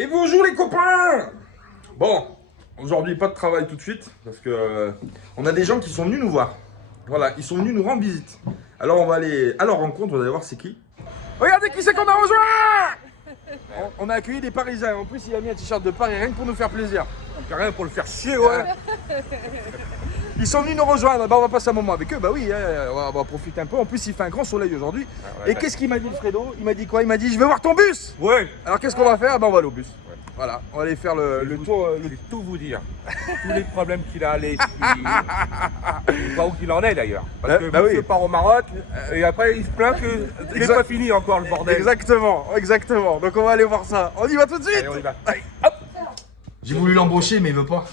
Et bonjour les copains. Bon, aujourd'hui pas de travail tout de suite parce que on a des gens qui sont venus nous voir. Voilà, ils sont venus nous rendre visite. Alors on va aller à leur rencontre, vous allez voir c'est qui. Regardez qui c'est qu'on a rejoint. On a accueilli des Parisiens. En plus il a mis un t-shirt de Paris rien que pour nous faire plaisir. Rien pour le faire chier, ouais. Ils sont venus nous rejoindre, bah, on va passer un moment avec eux, bah oui, on va profiter un peu. En plus, il fait un grand soleil aujourd'hui. Ah ouais, et qu'est-ce qu'il m'a dit, le Fredo? Il m'a dit quoi? Il m'a dit, je vais voir ton bus. Ouais. Alors qu'est-ce qu'on va faire? Bah, on va aller au bus. Ouais. Voilà, on va aller faire le tour. Je vais tout vous dire. Tous les problèmes qu'il a à l'esprit. Pas où qu'il en est d'ailleurs. Parce que monsieur part au Maroc et après il se plaint qu'il n'est pas fini encore le bordel. Exactement, exactement. Donc on va aller voir ça. On y va tout de suite. Allez, on y va. Allez, hop. J'ai voulu l'embaucher, mais il veut pas.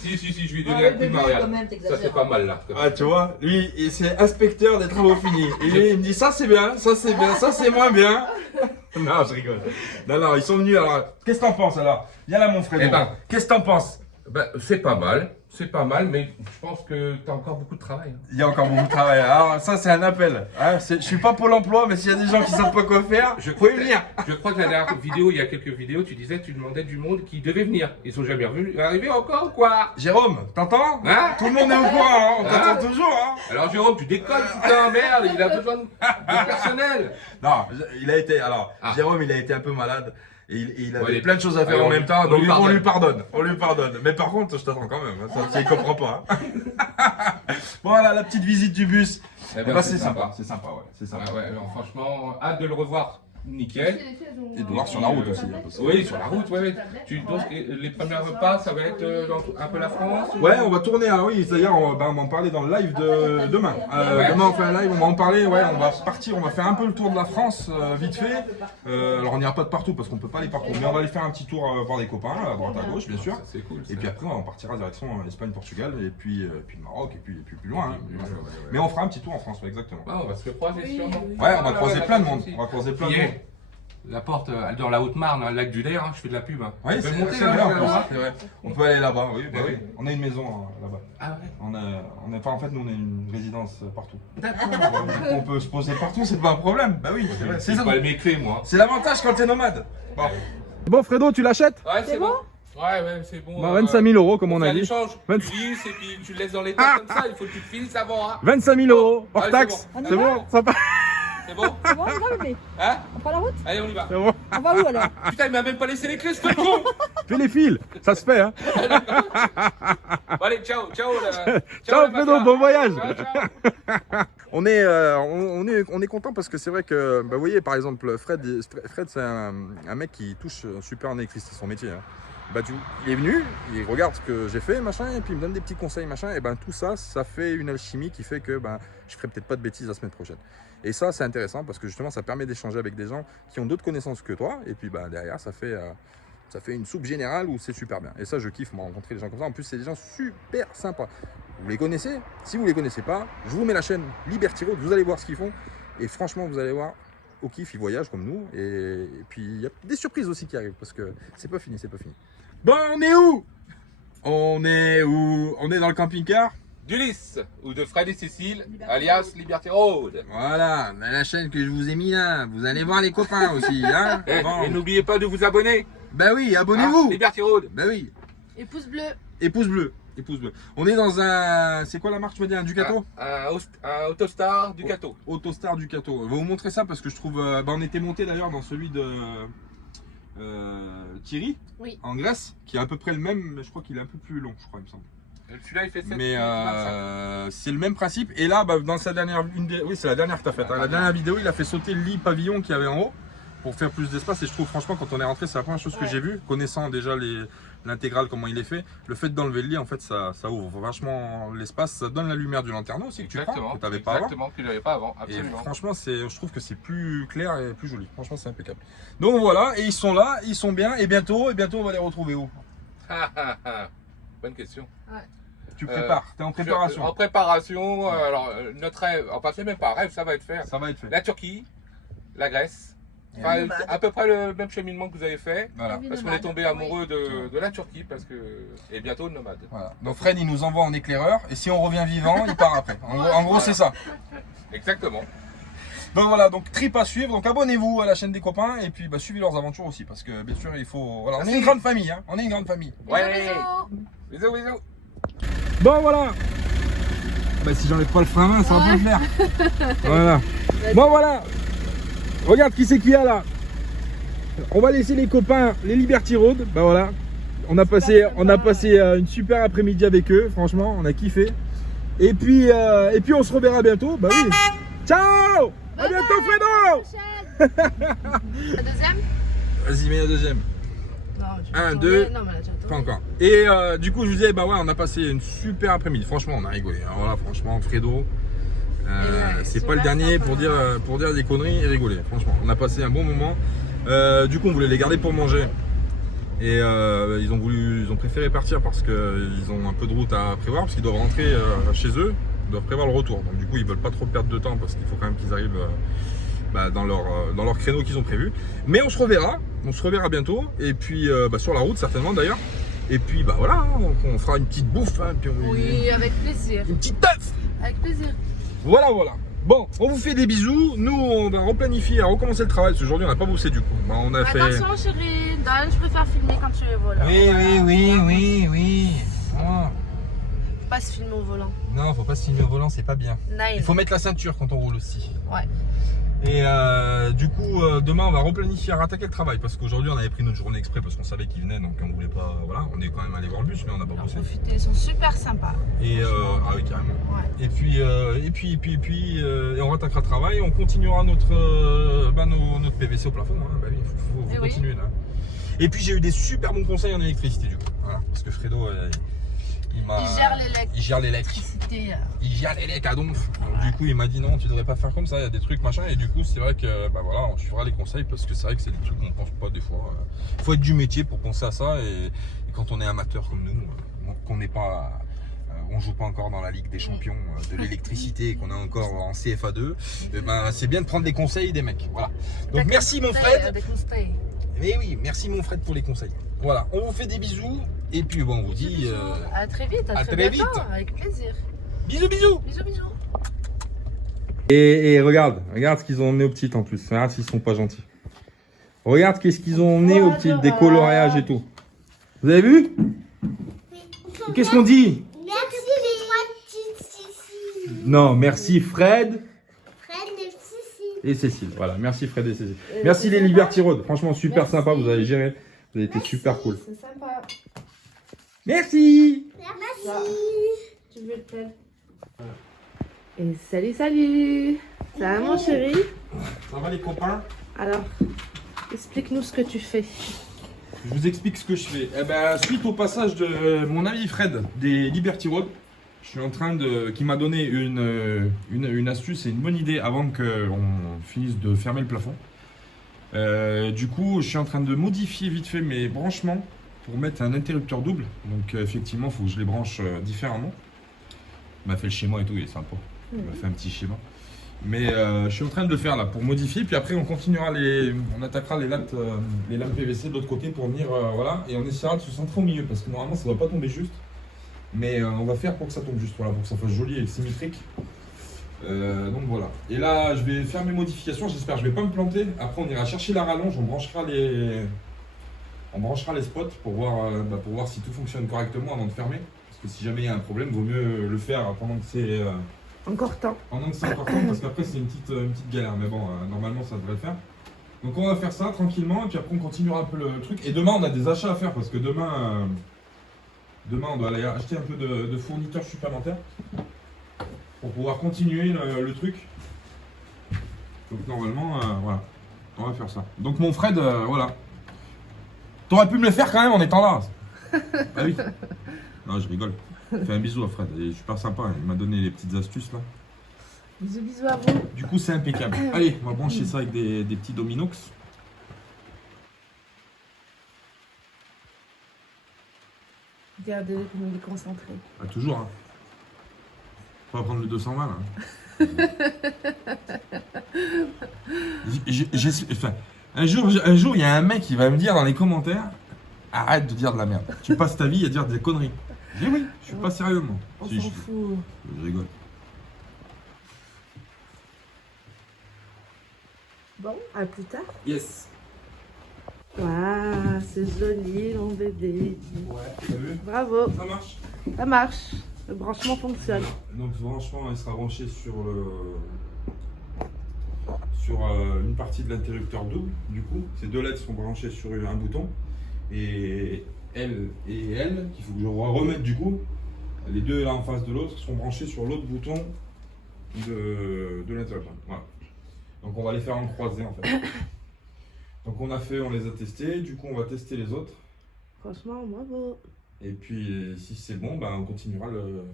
Si, je lui ai donné un coup de mariage. Ça c'est pas mal là. Ah tu vois, lui c'est inspecteur des travaux finis. Et lui il me dit ça c'est bien, ça c'est bien, ça c'est moins bien. Non je rigole. Non, ils sont venus alors. Qu'est-ce que t'en penses alors? Viens là mon frère. Eh ben, qu'est-ce que t'en penses? Ben, c'est pas mal, mais je pense que tu as encore beaucoup de travail. Hein. Il y a encore beaucoup de travail. Alors ça c'est un appel. Hein, je suis pas Pôle emploi, mais s'il y a des gens qui savent pas quoi faire, je peux venir. Je crois que la dernière vidéo, il y a quelques vidéos, tu demandais du monde qui devait venir. Ils sont jamais revenus. Arrivés encore ou quoi? Jérôme, t'entends? Hein? Tout le monde est au courant, hein, on t'entend toujours. Hein. Alors Jérôme, tu déconnes, putain, merde, il a besoin de personnel. Non, il a été, alors, Jérôme il a été un peu malade. Et il avait plein de choses à faire en même temps, donc on lui pardonne, Mais par contre, je t'attends quand même, hein, ça il comprend pas. Hein. Voilà la petite visite du bus. Eh ben, c'est sympa, c'est sympa, ouais, c'est sympa. Ouais, alors, franchement, hâte de le revoir. Nickel. Et de voir sur la route aussi. Oui, sur la route, ouais. Donc, les premiers repas, ça va être dans un peu la France ou... Ouais, on va tourner, oui, c'est-à-dire on va en parler dans le live de demain. Demain on fait un live, on va en parler, ouais, on va partir, on va faire un peu le tour de la France, vite fait. Alors on n'ira pas de partout parce qu'on peut pas aller partout, mais on va aller faire un petit tour voir des copains, à droite à gauche, bien sûr. C'est cool. Et puis après on partira direction Espagne, Portugal, et puis le Maroc, et puis plus loin. Hein. Mais on fera un petit tour en France, ouais, exactement. Ouais, on va se croiser sûrement. Ouais, on va croiser plein de monde. On va croiser plein de monde. La porte dans la Haute-Marne, le lac du Lair, hein, je fais de la pub. Hein. Oui, c'est vrai. On peut aller là-bas, oui, oui. On a une maison là-bas. Ah ouais. En fait, nous on a une résidence partout. D'accord. On peut se poser partout, c'est pas un problème. Bah oui, c'est pas le méclé, moi. C'est l'avantage quand t'es nomade. Bon, Fredo, tu l'achètes? Ouais, c'est bon. Ouais, c'est bon. Bah, 25 000 € comme on a dit. Tu glisses et puis tu le laisses dans l'état comme ça, il faut que tu te finisses avant. Hein. 25 000 € hors taxe. C'est bon, sympa. C'est bon? C'est bon, on va bébé. Hein? On prend la route? Allez, on y va. C'est bon. On va où alors? Putain, il m'a même pas laissé les clés, ce con! Fais les fils, ça se fait, hein. Bon, allez, ciao. Ciao, Fredo, bon voyage. Ciao. On est content parce que c'est vrai que, bah, vous voyez, par exemple, Fred c'est un mec qui touche super en électricité, c'est son métier. Hein. Bah, il est venu, il regarde ce que j'ai fait, machin, et puis il me donne des petits conseils, machin, et ben tout ça, ça fait une alchimie qui fait que je ferai peut-être pas de bêtises la semaine prochaine. Et ça, c'est intéressant parce que justement, ça permet d'échanger avec des gens qui ont d'autres connaissances que toi, et puis derrière, ça fait une soupe générale où c'est super bien. Et ça, je kiffe, moi, rencontrer des gens comme ça. En plus, c'est des gens super sympas. Vous les connaissez? Si vous les connaissez pas, je vous mets la chaîne Liberty Road, vous allez voir ce qu'ils font, et franchement, vous allez voir. Au kiff, ils voyagent comme nous, et puis il y a des surprises aussi qui arrivent parce que c'est pas fini, Bon, on est où? On est dans le camping-car d'Ulysse ou de Fred et Cécile, alias Liberty Road. Voilà, la chaîne que je vous ai mis là, vous allez voir les copains aussi, hein. Et n'oubliez pas de vous abonner. Bah oui, abonnez-vous. Liberty Road. Bah oui. Et pouce bleu. Et pouce bleu. On est dans un... C'est quoi la marque, tu m'as dit? Un Ducato? Un Autostar Ducato. Autostar Ducato. Je vais vous montrer ça parce que je trouve... on était monté d'ailleurs dans celui de Thierry, en Grèce, qui est à peu près le même, mais je crois qu'il est un peu plus long, je crois, il me semble. Celui-là, il fait 7. Mais c'est le même principe. Et là, dans sa dernière... Oui, c'est la dernière que tu as faite. Hein. La dernière vidéo, il a fait sauter le lit pavillon qu'il y avait en haut pour faire plus d'espace. Et je trouve franchement, quand on est rentré, c'est la première chose que j'ai vue, connaissant déjà l'intégrale, comment il est fait. Le fait d'enlever le lit, en fait, ça ouvre vachement l'espace. Ça donne la lumière du lanterneau aussi que tu prends, que tu n'avais pas avant. Exactement, que tu n'avais pas avant, absolument. Et franchement, je trouve que c'est plus clair et plus joli. Franchement, c'est impeccable. Donc voilà, et ils sont là, ils sont bien. Et bientôt on va les retrouver où? Bonne question. Ouais. Tu prépares, tu es en préparation. En préparation, alors notre rêve, enfin c'est même pas un rêve, ça va être fait. Ça va être fait. La Turquie, la Grèce, enfin, à peu près le même cheminement que vous avez fait. Voilà. Parce qu'on est tombé amoureux de la Turquie et bientôt le nomade. Voilà. Donc Fred il nous envoie en éclaireur et si on revient vivant, il part après. En gros c'est ça. Exactement. Donc voilà, donc trip à suivre. Donc abonnez-vous à la chaîne des copains et puis bah, suivez leurs aventures aussi parce que bien sûr il faut. Voilà, on est une grande famille, hein. On est une grande famille. Ouais. Bisous, bisous. Bon voilà. Bah si j'enlève pas le frein à main, ça va pas le faire. Voilà. Bon voilà. Regarde qui c'est qu'il y a là. On va laisser les copains, les Liberty Road. Bah voilà. On a passé une super après-midi avec eux. Franchement, on a kiffé. Et puis on se reverra bientôt. Bah oui. Ciao. À bientôt Fredo. La deuxième? Vas-y, mets la deuxième. Non, 1, 2. Non, mais elle a déjà Pas tourné. encore. Et du coup, je vous disais, bah ouais, on a passé une super après-midi. Franchement, on a rigolé. Alors voilà, franchement, Fredo, c'est pas le dernier pour dire des conneries et rigoler. Franchement, on a passé un bon moment. Du coup, on voulait les garder pour manger. Et ils ont préféré partir parce qu'ils ont un peu de route à prévoir, parce qu'ils doivent rentrer chez eux, ils doivent prévoir le retour. Donc du coup, ils veulent pas trop perdre de temps parce qu'il faut quand même qu'ils arrivent dans leur créneau qu'ils ont prévu. Mais on se reverra bientôt. Et puis sur la route certainement d'ailleurs. Et puis bah voilà, hein, on fera une petite bouffe. Hein, puis Oui, avec plaisir. une petite teuf. Avec plaisir. Voilà. Bon, on vous fait des bisous. Nous, on va replanifier, à recommencer le travail. Parce qu'aujourd'hui, on n'a pas bossé du coup. Bah, on a fait. Attention chérie, Dan, je préfère filmer quand tu es au volant. Oui. Oh. Pas se filmer au volant. Non, faut pas se filmer au volant, c'est pas bien. Nine. Il faut mettre la ceinture quand on roule aussi. Ouais. Et du coup, demain, on va replanifier, rattaquer le travail. Parce qu'aujourd'hui, on avait pris notre journée exprès parce qu'on savait qu'ils venaient. Donc, on voulait pas. Voilà, on est quand même allé voir le bus, mais on n'a pas bossé. Profitez, ils sont super sympas. Et ah oui, carrément. Ouais. Et puis, on rattaquera le travail. On continuera notre PVC au plafond. Hein. Bah oui, faut continuer là. Et puis, j'ai eu des super bons conseils en électricité du coup. Voilà, parce que Fredo. Il gère les lecs. Il gère les lecs à donf. Donc, du coup, il m'a dit non, tu devrais pas faire comme ça, il y a des trucs machin. Et du coup, c'est vrai que bah voilà, on suivra les conseils parce que c'est vrai que c'est des trucs qu'on pense pas des fois. Il faut être du métier pour penser à ça. Et quand on est amateur comme nous, qu'on n'est pas. On joue pas encore dans la Ligue des Champions de l'électricité et qu'on est encore en CFA2, et ben, c'est bien de prendre des conseils des mecs. Voilà. Donc merci mon Fred. Mais oui, merci mon Fred pour les conseils. Voilà, on vous fait des bisous. Et puis bon, on vous dit à très vite, à très bientôt, avec plaisir. Bisous. Bisous. Et regarde ce qu'ils ont emmené aux petites en plus. Regarde s'ils sont pas gentils. Regarde qu'est-ce qu'ils ont emmené aux petites, des coloriages et tout. Vous avez vu? Qu'est-ce qu'on dit? Merci les trois petites Cécile. Non, merci Fred. Fred et Cécile. Et Cécile, voilà, merci Fred et Cécile. Merci les Liberty Road, franchement super sympa, vous avez géré, vous avez été super cool. C'est sympa. Merci. Tu veux le tel? Et salut. Ça va mon chéri? Ça va les copains? Alors, explique-nous ce que tu fais. Je vous explique ce que je fais. Eh ben, suite au passage de mon ami Fred des Liberty Road, je suis en train qui m'a donné une astuce et une bonne idée avant qu'on finisse de fermer le plafond. Du coup, je suis en train de modifier vite fait mes branchements pour mettre un interrupteur double. Donc effectivement, il faut que je les branche différemment. Il m'a fait le schéma et tout, il est sympa. Il m'a fait un petit schéma. Mais je suis en train de le faire là pour modifier. Puis après, on continuera on attaquera les lames PVC de l'autre côté pour venir voilà. Et on essaiera de se centrer au milieu parce que normalement, ça ne doit pas tomber juste. Mais on va faire pour que ça tombe juste, voilà, pour que ça fasse joli et symétrique. Donc voilà. Et là, je vais faire mes modifications. J'espère que je ne vais pas me planter. Après, on ira chercher la rallonge. On branchera les spots pour voir si tout fonctionne correctement avant de fermer. Parce que si jamais il y a un problème, il vaut mieux le faire pendant que c'est encore temps. Parce qu'après, c'est une petite galère. Mais bon, normalement, ça devrait le faire. Donc on va faire ça tranquillement. Et puis après, on continuera un peu le truc. Et demain, on a des achats à faire parce que demain, on doit aller acheter un peu de fournitures supplémentaires pour pouvoir continuer le truc. Donc normalement, voilà, on va faire ça. Donc mon Fred, voilà. T'aurais pu me le faire quand même en étant là. Ah oui. Non, je rigole. Fais un bisou à Fred, il est super sympa, il m'a donné les petites astuces là. Bisous à vous. Du coup, c'est impeccable. Allez, on va brancher ça avec des petits Dominox. Regardez comment il est concentré. Ah, toujours, hein. Faut pas prendre le 220 là. Enfin, un jour, il y a un mec qui va me dire dans les commentaires, arrête de dire de la merde. Tu passes ta vie à dire des conneries. Je dis oui, je suis pas sérieux moi. On Si, s'en fout. je rigole. Bon, à plus tard. Yes. Waouh, c'est joli mon bébé. Ouais, t'as vu? Bravo, Ça marche. ça marche. Le branchement fonctionne. Donc franchement, il sera branché sur une partie de l'interrupteur double. Du coup, ces deux LED sont branchés sur un bouton. Et elle, qu'il faut que je remette du coup, les deux là en face de l'autre sont branchés sur l'autre bouton de l'interrupteur. Voilà. Donc on va les faire en croisé en fait. Donc on les a testés, du coup on va tester les autres. Franchement, bravo. Et puis si c'est bon, ben, on continuera le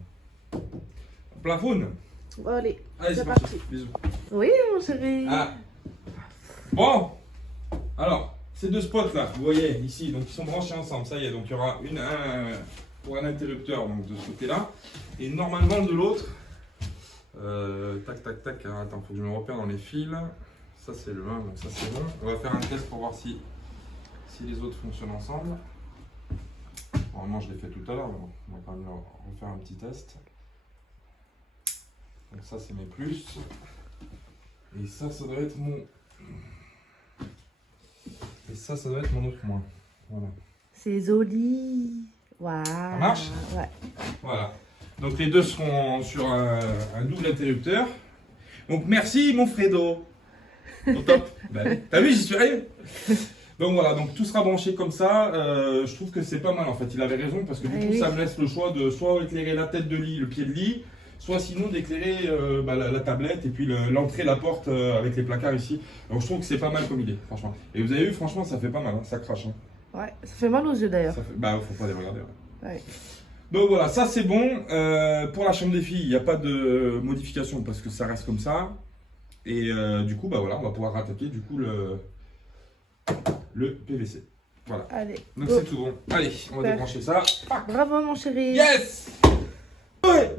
plafond. Bon, allez, Allez, c'est parti. parti. Bisous. Oui, mon chéri. Ah. Bon, alors, ces deux spots là, vous voyez ici, donc ils sont branchés ensemble, ça y est, donc il y aura un pour un interrupteur donc de ce côté-là, et normalement de l'autre, tac tac tac, alors, attends, faut que je me repère dans les fils, ça c'est le 1, donc ça c'est bon, on va faire un test pour voir si les autres fonctionnent ensemble. Normalement je l'ai fait tout à l'heure, mais bon, on va quand même refaire un petit test. Donc ça c'est mes plus, et ça doit être mon... Et ça doit être mon autre moins. Voilà. C'est joli. Waouh. Ça marche? Ouais. Voilà. Donc les deux seront sur un double interrupteur. Donc merci mon Fredo. Au top. Ben, t'as vu, j'y suis arrivé. Donc voilà, donc tout sera branché comme ça. Je trouve que c'est pas mal en fait. Il avait raison parce que du coup oui. ça me laisse le choix de soit éclairer la tête de lit, le pied de lit, soit sinon d'éclairer la tablette et puis l'entrée, la porte avec les placards ici. Donc je trouve que c'est pas mal comme idée, franchement. Et vous avez vu, franchement, ça fait pas mal, hein, ça crache. Hein. Ouais, ça fait mal aux yeux d'ailleurs. Bah, faut pas les regarder. Ouais. Ouais. Donc voilà, ça c'est bon. Pour la chambre des filles, il n'y a pas de modification parce que ça reste comme ça. Et du coup, bah voilà, on va pouvoir rattaquer du coup le PVC. Voilà. Allez. Donc go. c'est tout bon. Allez, on va débrancher ça. Bravo mon chéri. Yes! Ouais.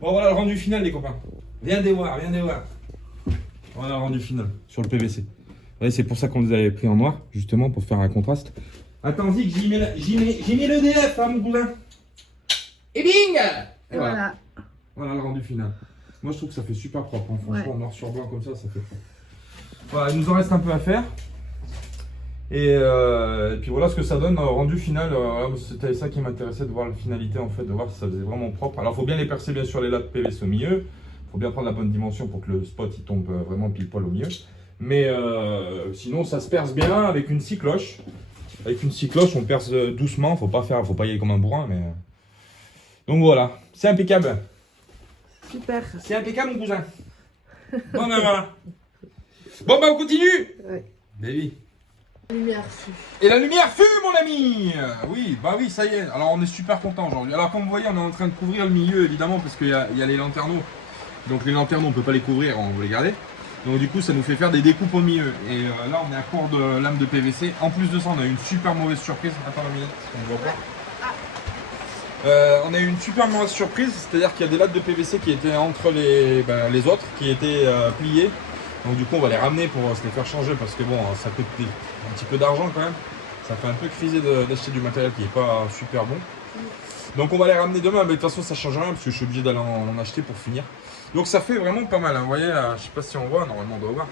Bon voilà le rendu final les copains. Viens des voir, viens des voir. Voilà le rendu final sur le PVC. Ouais, c'est pour ça qu'on les avait pris en noir, justement pour faire un contraste. Attends-y que j'y mets le DF, hein, mon cousin. Et bing! Et voilà. Voilà le rendu final. Moi je trouve que ça fait super propre, hein. Franchement, Ouais. noir sur blanc comme ça fait propre. Voilà, il nous en reste un peu à faire. Et puis voilà ce que ça donne rendu final. C'était ça qui m'intéressait de voir la finalité en fait, de voir si ça faisait vraiment propre. Alors il faut bien les percer bien sûr les lattes PVC au milieu. Il faut bien prendre la bonne dimension pour que le spot il tombe vraiment pile poil au milieu. Mais sinon ça se perce bien avec une scie cloche. Avec une scie cloche on perce doucement, faut pas y aller comme un bourrin. Mais donc voilà, c'est impeccable. Super. C'est impeccable mon cousin. Bon ben voilà. Bon ben on continue. Ouais. Baby. Lumière fut. Et la lumière fut mon ami. Oui, bah oui, ça y est. Alors on est super content aujourd'hui. Alors comme vous voyez, on est en train de couvrir le milieu évidemment parce qu'il y a les lanterneaux. Donc les lanterneaux, on peut pas les couvrir, on veut les garder. Donc du coup, ça nous fait faire des découpes au milieu. Et là, on est à court de lames de PVC. En plus de ça, on a eu une super mauvaise surprise. Attends une minute, parce qu'on ne voit pas. On a eu une super mauvaise surprise, c'est-à-dire qu'il y a des lattes de PVC qui étaient entre les autres, qui étaient pliées. Donc du coup, on va les ramener pour se les faire changer parce que bon, ça coûte un petit peu d'argent quand même. Ça fait un peu criser d'acheter du matériel qui n'est pas super bon. Donc on va les ramener demain, mais de toute façon ça change rien parce que je suis obligé d'aller en acheter pour finir. Donc ça fait vraiment pas mal, hein. Vous voyez, je sais pas si on voit, normalement on doit voir.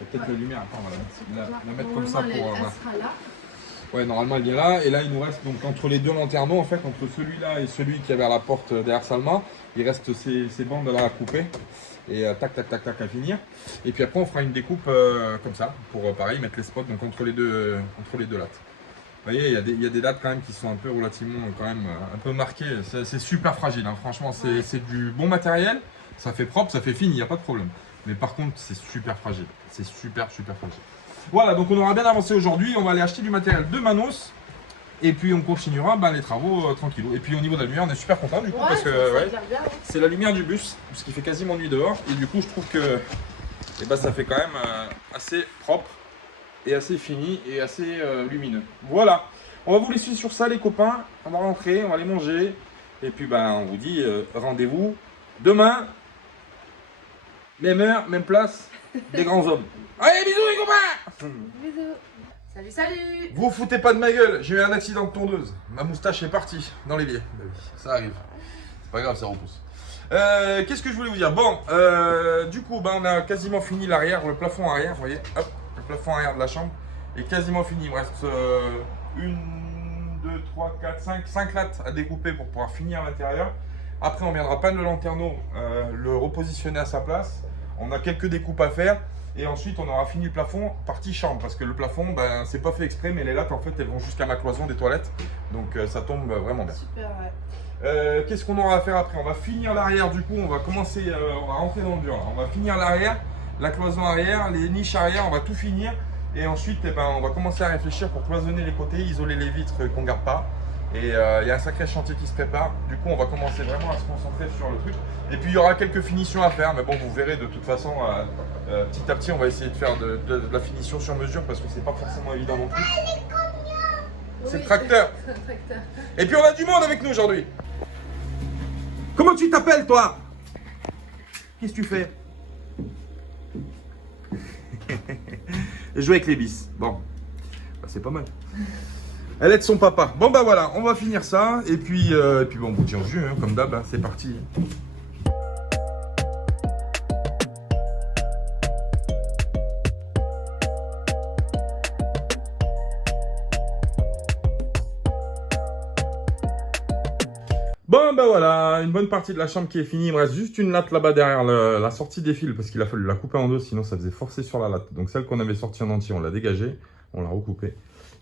Il y a peut-être la lumière, attends, on va la mettre comme ça pour... voilà. Ouais, normalement elle est là, et là il nous reste donc entre les deux lanterneaux, en fait, entre celui-là et celui qui est vers la porte derrière Salma, il reste ces bandes là à couper, et tac tac tac tac à finir. Et puis après on fera une découpe comme ça, pour pareil mettre les spots donc entre les deux lattes. Vous voyez, il y a des dates quand même qui sont un peu relativement quand même un peu marquées. C'est super fragile, hein. Franchement, c'est du bon matériel. Ça fait propre, ça fait fini, il n'y a pas de problème. Mais par contre, c'est super fragile. C'est super fragile. Voilà, donc on aura bien avancé aujourd'hui. On va aller acheter du matériel de Manos. Et puis on continuera les travaux tranquillou. Et puis au niveau de la lumière, on est super content du coup. Parce que c'est la lumière du bus, parce qu'il fait quasiment nuit dehors. Et du coup, je trouve que ça fait quand même assez propre. Et assez fini et assez lumineux. Voilà, on va vous laisser sur ça les copains. On va rentrer, on va aller manger. Et puis on vous dit rendez-vous demain. Même heure, même place, des grands hommes. Allez, bisous les copains. Bisous. Salut, salut. Vous foutez pas de ma gueule, j'ai eu un accident de tondeuse. Ma moustache est partie dans l'évier. Ça arrive. C'est pas grave, ça repousse. Qu'est-ce que je voulais vous dire? Bon, du coup, on a quasiment fini l'arrière, le plafond arrière, vous voyez, hop, le plafond arrière de la chambre est quasiment fini. Il me reste 1, 2, 3, 4, 5 lattes à découper pour pouvoir finir l'intérieur. Après, on viendra peindre le lanterneau, le repositionner à sa place. On a quelques découpes à faire. Et ensuite, on aura fini le plafond, partie chambre. Parce que le plafond, c'est pas fait exprès, mais les lattes, en fait, elles vont jusqu'à ma cloison des toilettes. Donc, ça tombe vraiment bien. Super, ouais. Qu'est-ce qu'on aura à faire après? On va finir l'arrière, du coup, on va commencer, on va rentrer dans le dur. Là. On va finir l'arrière, la cloison arrière, les niches arrière, on va tout finir. Et ensuite, on va commencer à réfléchir pour cloisonner les côtés, isoler les vitres qu'on ne garde pas. Et il y a un sacré chantier qui se prépare. Du coup, on va commencer vraiment à se concentrer sur le truc. Et puis, il y aura quelques finitions à faire. Mais bon, vous verrez de toute façon, petit à petit, on va essayer de faire de la finition sur mesure parce que c'est pas forcément évident non plus. C'est le tracteur. Et puis, on a du monde avec nous aujourd'hui. Comment tu t'appelles, toi? Qu'est-ce que tu fais? Jouer avec les bis. Bon, c'est pas mal. Elle aide son papa. Bon voilà, on va finir ça. Et puis bon, on vous tient au jus, hein, comme d'hab, hein, c'est parti. Bon voilà, une bonne partie de la chambre qui est finie. Il me reste juste une latte là-bas derrière la sortie des fils parce qu'il a fallu la couper en deux, sinon ça faisait forcer sur la latte. Donc celle qu'on avait sortie en entier, on l'a dégagée, on l'a recoupée.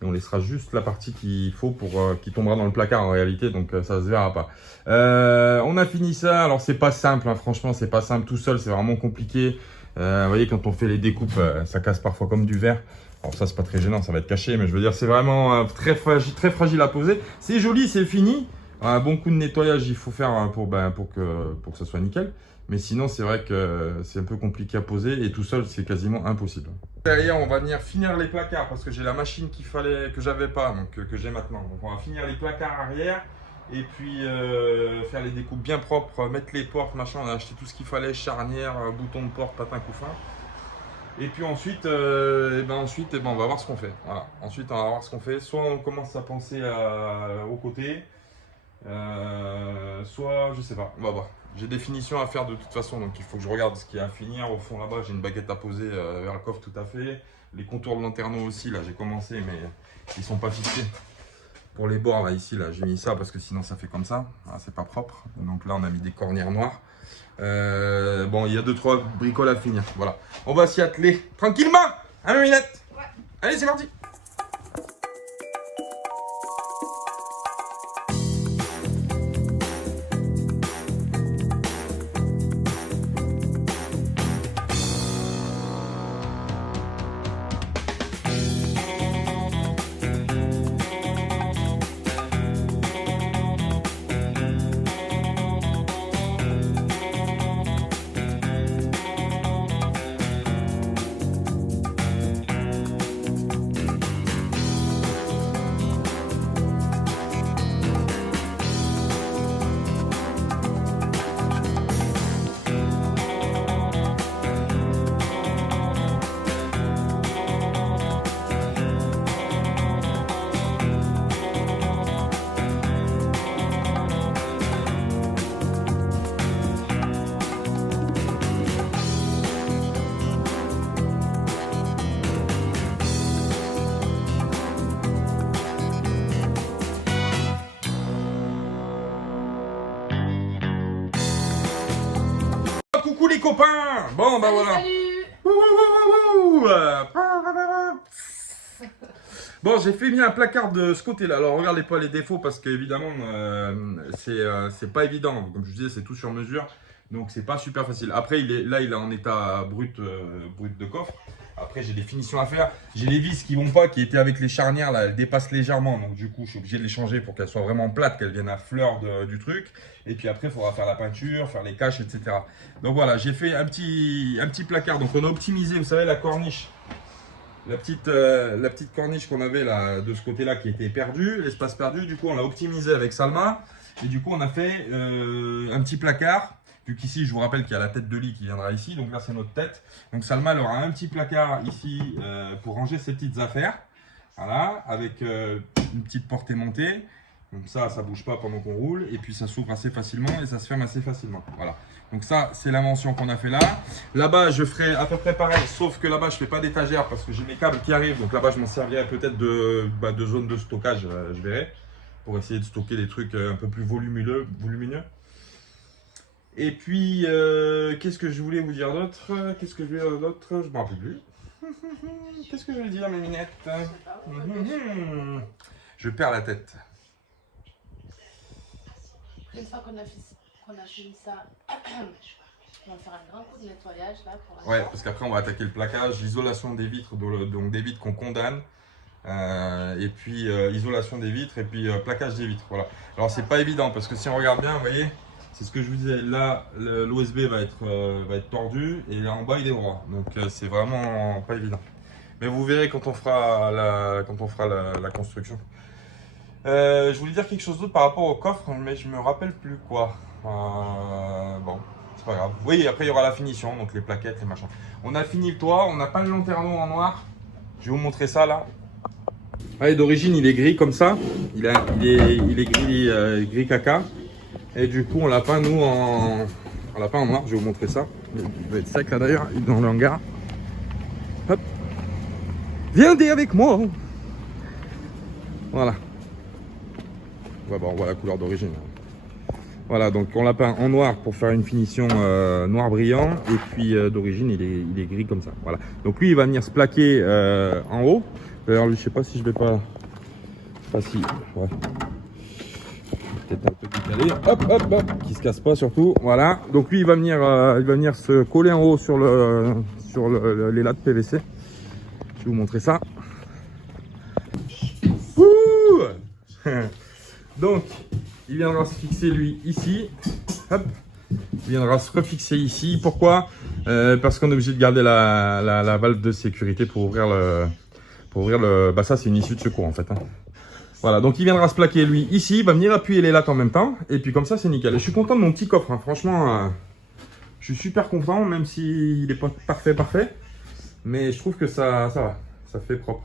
Et on laissera juste la partie qu'il faut pour qui tombera dans le placard en réalité, donc ça se verra pas. On a fini ça, alors c'est pas simple, hein, franchement c'est pas simple tout seul, c'est vraiment compliqué. Vous voyez quand on fait les découpes, ça casse parfois comme du verre. Alors ça c'est pas très gênant, ça va être caché, mais je veux dire c'est vraiment très fragile à poser. C'est joli, c'est fini. Un bon coup de nettoyage il faut faire pour que ça soit nickel. Mais sinon, c'est vrai que c'est un peu compliqué à poser et tout seul, c'est quasiment impossible. Derrière, on va venir finir les placards parce que j'ai la machine que j'avais pas, donc que j'ai maintenant. Donc, on va finir les placards arrière et puis faire les découpes bien propres, mettre les portes, machin. On a acheté tout ce qu'il fallait, charnière, bouton de porte, patin couffin. Et puis ensuite, on va voir ce qu'on fait. Voilà. Ensuite, on va voir ce qu'on fait. Soit on commence à penser au côté, soit je sais pas, on va voir. J'ai des finitions à faire de toute façon, donc il faut que je regarde ce qu'il y a à finir. Au fond là-bas, j'ai une baguette à poser vers le coffre tout à fait. Les contours de lanterneau aussi, là j'ai commencé, mais ils sont pas fixés. Pour les bords là, ici, là j'ai mis ça parce que sinon ça fait comme ça. Ah, c'est pas propre. Donc là, on a mis des cornières noires. Bon, il y a 2-3 bricoles à finir. Voilà, on va s'y atteler tranquillement. À ma minette. Ouais. Allez, c'est parti. Coucou les copains. Bon bah voilà. Salut. Bon, j'ai fait mis un placard de ce côté-là. Alors regardez pas les défauts parce qu'évidemment c'est pas évident. Comme je vous disais, c'est tout sur mesure. Donc c'est pas super facile. Après il est en état brut de coffre. Après j'ai des finitions à faire. J'ai les vis qui vont pas, qui étaient avec les charnières là, elles dépassent légèrement. Donc du coup je suis obligé de les changer pour qu'elles soient vraiment plates, qu'elles viennent à fleur du truc. Et puis après il faudra faire la peinture, faire les caches, etc. Donc voilà, j'ai fait un petit placard. Donc on a optimisé, vous savez, la corniche. La petite corniche qu'on avait là, de ce côté-là qui était perdue, l'espace perdu. Du coup on l'a optimisé avec Salma. Et du coup on a fait un petit placard. Vu qu'ici, je vous rappelle qu'il y a la tête de lit qui viendra ici. Donc là, c'est notre tête. Donc Salma, elle aura un petit placard ici pour ranger ses petites affaires. Voilà, avec une petite portée montée. Comme ça bouge pas pendant qu'on roule. Et puis ça s'ouvre assez facilement et ça se ferme assez facilement. Voilà. Donc ça, c'est l'invention qu'on a fait là. Là-bas, je ferai à peu près pareil, sauf que là-bas, je fais pas d'étagère parce que j'ai mes câbles qui arrivent. Donc là-bas, je m'en servirai peut-être de zone de stockage, je verrai, pour essayer de stocker des trucs un peu plus volumineux. Et puis, qu'est-ce que je voulais vous dire d'autre? Je ne me rappelle plus. Qu'est-ce que je voulais dire, mes minettes? Je perds la tête. Une fois qu'on a fini ça, on va faire un grand coup de nettoyage là pour Ouais, parce qu'après on va attaquer le plaquage, l'isolation des vitres, donc des vitres qu'on condamne, et puis isolation des vitres et puis plaquage des vitres. Voilà. Alors c'est pas évident parce que si on regarde bien, vous voyez, c'est ce que je vous disais. Là, l'OSB va être tordu et là en bas il est droit. Donc c'est vraiment pas évident. Mais vous verrez quand on fera la construction. Je voulais dire quelque chose d'autre par rapport au coffre, mais je me rappelle plus quoi. Bon, c'est pas grave. Oui, après il y aura la finition, donc les plaquettes, les machins. On a fini le toit, on n'a pas le lanterneau en noir. Je vais vous montrer ça là. Ouais, d'origine il est gris comme ça. Il est gris caca. Et du coup on l'a peint nous en noir. Je vais vous montrer ça. Il va être sec là d'ailleurs, il est dans le hangar. Hop. Viendez avec moi. Voilà. Ouais, bon, on voit la couleur d'origine. Voilà, donc on l'a peint en noir pour faire une finition noir brillant. Et puis d'origine, il est gris comme ça. Voilà. Donc lui, il va venir se plaquer en haut. D'ailleurs, lui, je sais pas si je vais pas. Pas si. Ouais. Peut-être un peu décalé. Hop, hop, hop. Qui se casse pas surtout. Voilà. Donc lui, il va venir se coller en haut sur les lattes PVC. Je vais vous montrer ça. Ouh. Donc, il viendra se fixer lui ici. Hop. Il viendra se refixer ici. Pourquoi? Parce qu'on est obligé de garder la valve de sécurité pour ouvrir le. Bah ça c'est une issue de secours en fait. Hein. Voilà, donc il viendra se plaquer lui ici. Il va venir appuyer les lattes en même temps. Et puis comme ça c'est nickel. Et je suis content de mon petit coffre. Hein. Franchement, je suis super content, même s'il n'est pas parfait. Mais je trouve que ça va. Ça fait propre.